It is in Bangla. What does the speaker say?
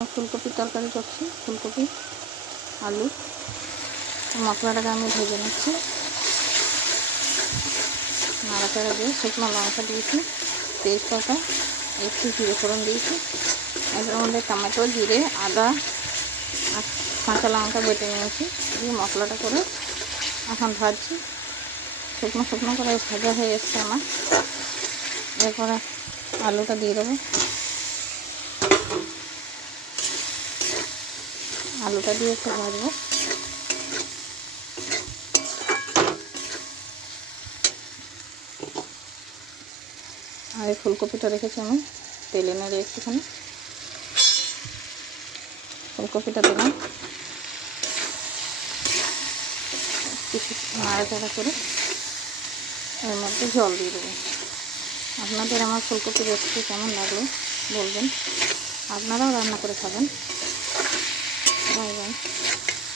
ফুলকপির তরকারি করছি। ফুলকপি আলু মশলাটাকে আমি ভেজে নিচ্ছি। নাড়াচাড়া দিয়ে শুকনো লঙ্কা দিয়েছি, তেজপাতা, একটু জিরে ফোড়ন দিয়েছি। এর মধ্যে টমেটো, জিরে, আদা আর কাঁচা লঙ্কা বেটে নিয়েছি, দিয়ে মশলাটা করে এখন ভাজছি। শুকনো শুকনো করে ভাজা হয়ে এসছে আমার। এরপরে আলুটা দিয়ে দেবো। আলুটা দিয়ে একটু ভাজবো। আর এই ফুলকপিটা রেখেছি আমি তেলে নেড়ে একটুখানি। ফুলকপিটা দিলাম, কিছু নাড়াচাড়া করে এর মধ্যে জল দিয়ে দেবো। আপনাদের আমার ফুলকপির রেসিপি কেমন লাগলো বলবেন, আপনারাও রান্না করে খাবেন। Bye bye.